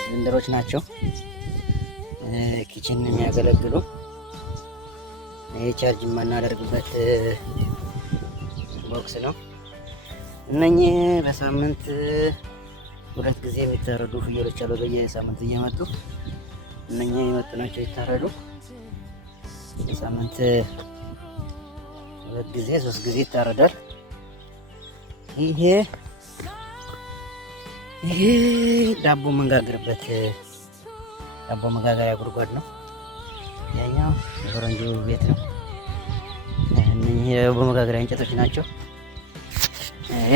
ሲሊንደሮች ናቸው ኪችን የሚያገለግሉ። ይሄ ቻርጅ የማናደርግበት ቦክስ ነው። እነኚህ በሳምንት 2 ጊዜ የሚታረዱ ፍየሎች አሉ። በየሳምንቱ እየመጡ እነኚህ የመጡ ናቸው ይታረዱ። በሳምንት 2 ጊዜ 3 ጊዜ ይታረዳል። ይሄ ዳቦ መንጋገርበት ዳቦ መጋገሪያ ጉድጓድ ነው። ያኛው የፈረንጁ ቤት ነው። እነኚህ የዳቦ መጋገሪያ እንጨቶች ናቸው። ይሄ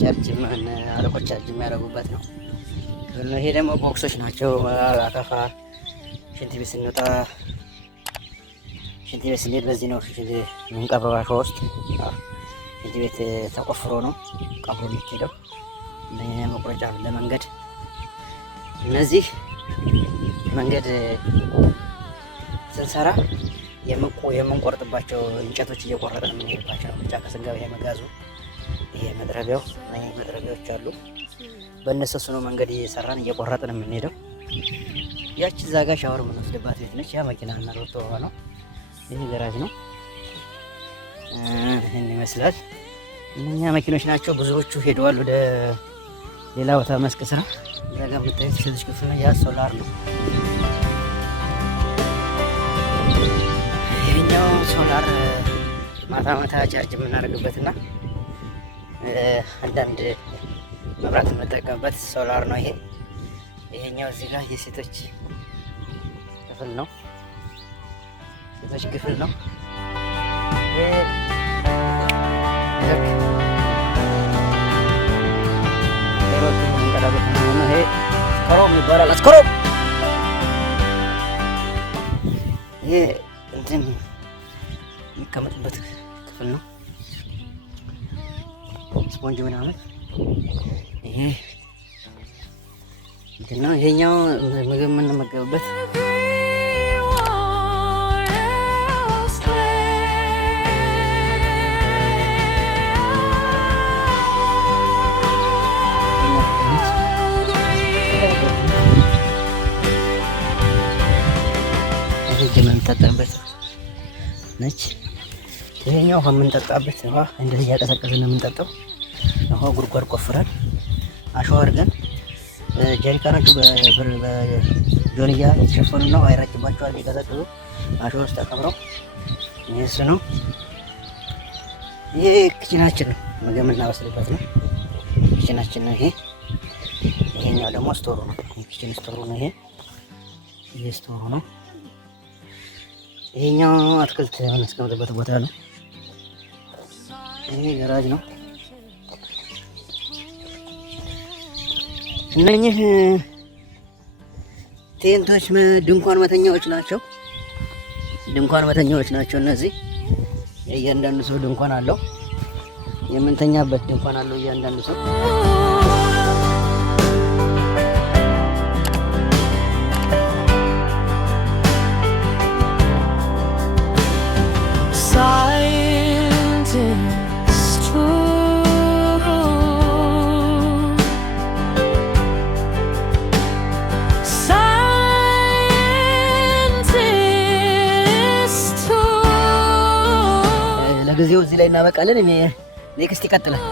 ቻርጅ አለቆች ቻርጅ የሚያደርጉበት ነው። ይሄ ደግሞ ቦክሶች ናቸው። አካፋ ሽንት ቤት ስንወጣ ሽንት ቤት ስንሄድ በዚህ ነው የምንቀበረው። አሸዋ ውስጥ ሽንት ቤት ተቆፍሮ ነው ቀብሮ የሚሄደው። መቁረጫ ለመንገድ እነዚህ መንገድ ስንሰራ የምንቆርጥባቸው እንጨቶች እየቆረጠ ነው የምንሄድባቸው። ብቻ ከስንጋው ይሄ መጋዙ ይሄ መጥረቢያው መጥረቢያዎች አሉ። በእነሱ ነው መንገድ እየሰራን እየቆረጥን የምንሄደው። ያቺ እዛ ጋ ሻወር የምንወስድባት ቤት ነች። ያ መኪና እና ሮቶ ነው። ይሄ ገራጅ ነው። ይሄን ይመስላል። እነኛ መኪኖች ናቸው። ብዙዎቹ ሄደዋል ወደ ሌላ ቦታ መስክ ስራ። እዛ ጋ የምታዩት ሴቶች ክፍል ነው። ያ ሶላር ነው። ይሄኛው ሶላር ማታ ማታ ቻርጅ የምናደርግበትና አንዳንድ መብራት የምንጠቀምበት ሶላር ነው። ይሄኛው እዚህ ጋር የሴቶች ክፍል ነው። ሴቶች ክፍል ነው። ይሄ ስክሮም ይባላል። ስክሮም ይሄ እንትን የሚቀመጥበት ክፍል ነው። ስፖንጅ ምናምን ይሄ እንትን ነው። ይሄኛው ምግብ የምንመገብበት የምንጠጣበት ነች። ይሄኛው ውሃ የምንጠጣበት ውሃ እንደዚህ እያቀሰቀስን ነው የምንጠጣው። ውሃ ጉድጓድ ቆፍረን አሸዋ አድርገን ጀሪካኖቹ በጆንያ የተሸፈኑ ነው። አይረጭባቸዋል ሊቀዘቅዙ አሸዋ ውስጥ ተቀብረው። ይህ ነው። ይሄ ክችናችን ነው፣ ምግብ የምናበስልበት ነው። ክችናችን ነው ይሄ። ይሄኛው ደግሞ ስቶሩ ነው። የኪችን ስቶሩ ነው ይሄ። ይሄ ስቶሩ ነው። ይሄኛው አትክልት የምናስቀምጥበት ቦታ ነው። ይሄ ገራጅ ነው። እነኚህ ቴንቶች ድንኳን መተኛዎች ናቸው። ድንኳን መተኛዎች ናቸው እነዚህ። እያንዳንዱ ሰው ድንኳን አለው። የምንተኛበት ድንኳን አለው እያንዳንዱ ሰው። ለጊዜው እዚህ ላይ እናበቃለን። ኔክስት ይቀጥላል።